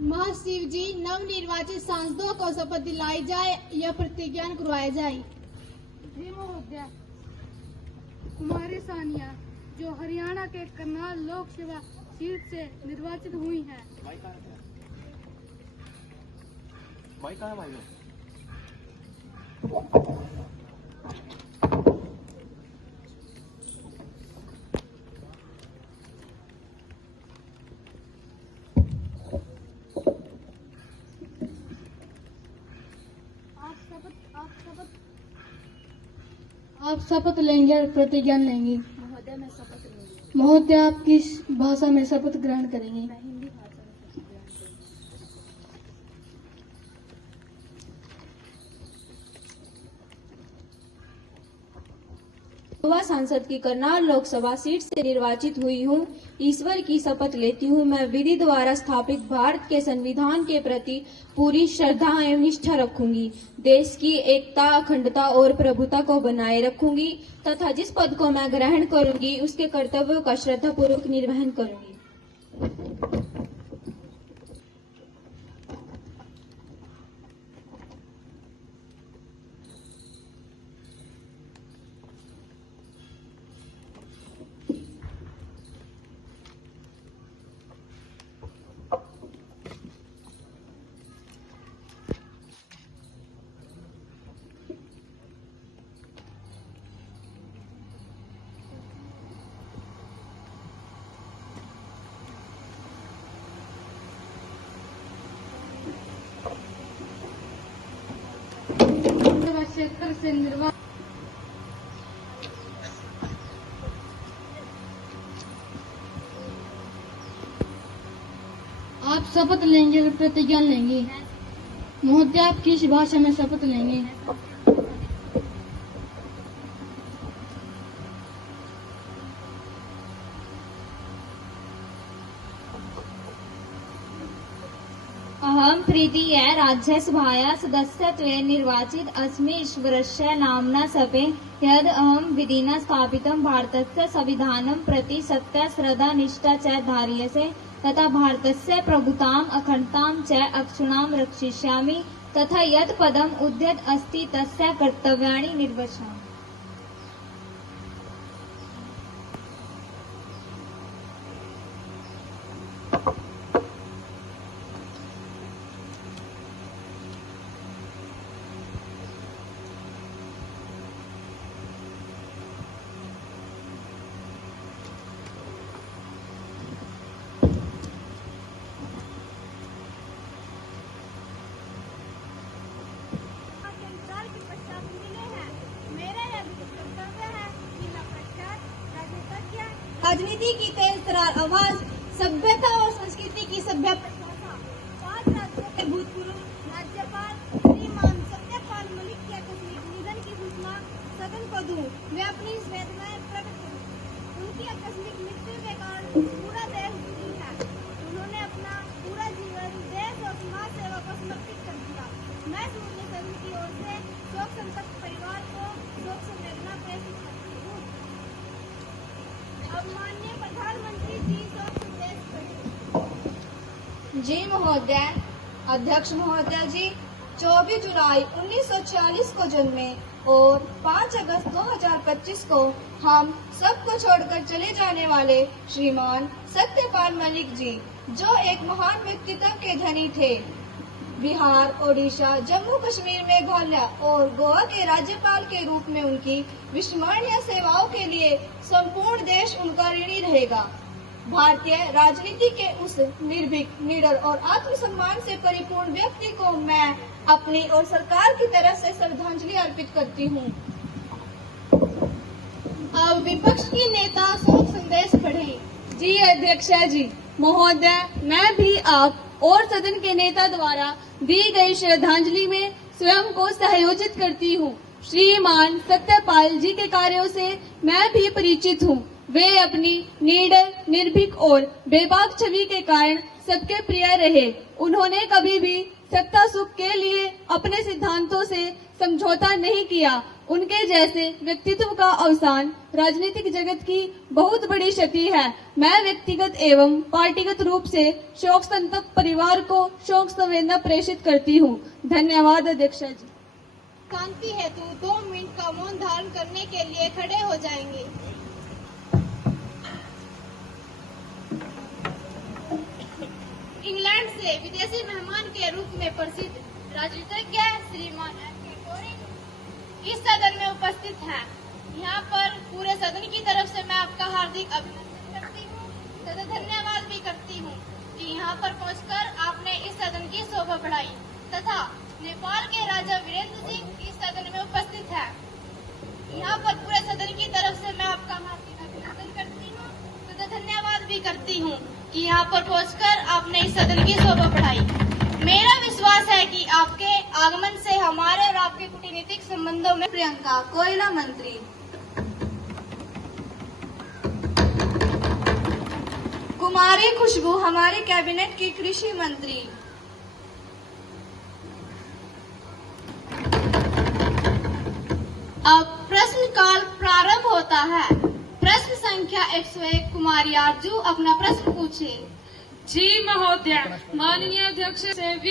महाशिव जी, नवनिर्वाचित सांसदों को शपथ दिलाई जाए या प्रतिज्ञान करवाया जाए? जी महोदय, कुमारी सानिया जो हरियाणा के करनाल लोकसभा सीट से निर्वाचित हुई हैं। आप शपथ लेंगे और प्रतिज्ञान लेंगे? महोदय, मैं शपथ लूंगी। महोदय, आप किस भाषा में शपथ ग्रहण करेंगे? मैं हिंदी भाषा में शपथ ग्रहण करूंगी। युवा सांसद की करनाल लोकसभा सीट से निर्वाचित हुई हूँ। ईश्वर की शपथ लेती हूँ, मैं विधि द्वारा स्थापित भारत के संविधान के प्रति पूरी श्रद्धा एवं निष्ठा रखूंगी, देश की एकता, अखंडता और प्रभुता को बनाए रखूंगी तथा जिस पद को मैं ग्रहण करूंगी उसके कर्तव्यों का श्रद्धापूर्वक निर्वहन करूंगी। क्षेत्र से निर्वाचित आप शपथ लेंगे और प्रतिज्ञान लेंगे? महोदय, आप किस भाषा में शपथ लेंगे? अहं प्रीतिय राज्यसभाया सदस्यत्वेन निर्वाचित अस्मि ईश्वरस्य नाम्ना शपे यद् अहं विधिना स्थापितं भारतस्य संविधानं प्रति सत्य श्रद्धा निष्ठा च धार्यसे तथा भारतस्य प्रभुताम् अखण्डतां च अक्षुणां रक्षिष्यामि तथा यत् पदम् उद्यत अस्ति तस्य कर्तव्यानि निर्वसामि। राजनीति की तेज तरार आवाज, सभ्यता और संस्कृति की सभ्य प्रशंसा। 5 राज्यों के भूतपूर्व राज्यपाल श्रीमान सत्यपाल मलिक के आकस्मिक निधन की सूचना सदन को दूं। वे अपनी वेदनाएं प्रकट करें। उनकी आकस्मिक मृत्यु के कारण पूरा देश दुखी है। उन्होंने अपना पूरा जीवन देश और समाज सेवा को समर्पित कर दिया। मैं सूर्य सदन की ओर से शोक संतप्त परिवार को शोक संवेदना पेश करती हूँ। अब माननीय प्रधानमंत्री जी शोक संदेश पढ़ें। जी महोदय। अध्यक्ष महोदय जी, 24 जुलाई 1946 को जन्मे और 5 अगस्त 2025 को हम सबको छोड़कर चले जाने वाले श्रीमान सत्यपाल मलिक जी, जो एक महान व्यक्तित्व के धनी थे, बिहार, ओडिशा, जम्मू कश्मीर, मेघालय और गोवा के राज्यपाल के रूप में उनकी विस्मरणीय सेवाओं के लिए संपूर्ण देश उनका ऋणी रहेगा। भारतीय राजनीति के उस निर्भीक, निडर और आत्मसम्मान से परिपूर्ण व्यक्ति को मैं अपनी और सरकार की तरफ से श्रद्धांजलि अर्पित करती हूँ। अब विपक्ष की नेता शोक संदेश पढ़ें। जी अध्यक्ष जी महोदय, मैं भी आप और सदन के नेता द्वारा दी गई श्रद्धांजलि में स्वयं को सहयोजित करती हूँ। श्रीमान सत्यपाल जी के कार्यों से मैं भी परिचित हूँ। वे अपनी निडर, निर्भीक और बेबाक छवि के कारण सबके प्रिय रहे। उन्होंने कभी भी सत्ता सुख के लिए अपने सिद्धांतों से समझौता नहीं किया। उनके जैसे व्यक्तित्व का अवसान राजनीतिक जगत की बहुत बड़ी क्षति है। मैं व्यक्तिगत एवं पार्टीगत रूप से शोक संतप्त परिवार को शोक संवेदना प्रेषित करती हूँ। धन्यवाद अध्यक्षा जी। शांति हेतु 2 मिनट का मौन धारण करने के लिए खड़े हो जाएंगे। इंग्लैंड से विदेशी मेहमान के रूप में प्रसिद्ध राजनीतिज्ञ श्रीमान एम.के. टोरिंग इस सदन में उपस्थित हैं। यहाँ पर पूरे सदन की तरफ से मैं आपका हार्दिक अभिनंदन करती हूँ तथा धन्यवाद भी करती हूँ कि यहाँ पर पहुँचकर आपने इस सदन की शोभा बढ़ाई तथा नेपाल के राजा वीरेंद्र सिंह इस सदन में उपस्थित है। यहाँ पर पूरे सदन की तरफ से मैं आपका हार्दिक अभिनंदन करती हूँ तथा धन्यवाद भी करती हूँ कि यहाँ पर पहुँचकर आपने इस सदन की शोभा बढ़ाई। मेरा विश्वास है कि आपके आगमन से हमारे और आपके कूटनीतिक संबंधों में प्रियंका कोयला मंत्री, कुमारी खुशबू हमारे कैबिनेट की कृषि मंत्री, अब प्रश्न काल प्रारंभ होता है। प्रश्न संख्या 101 कुमारी आरजू अपना प्रश्न पूछे। जी महोदय, माननीय अध्यक्ष से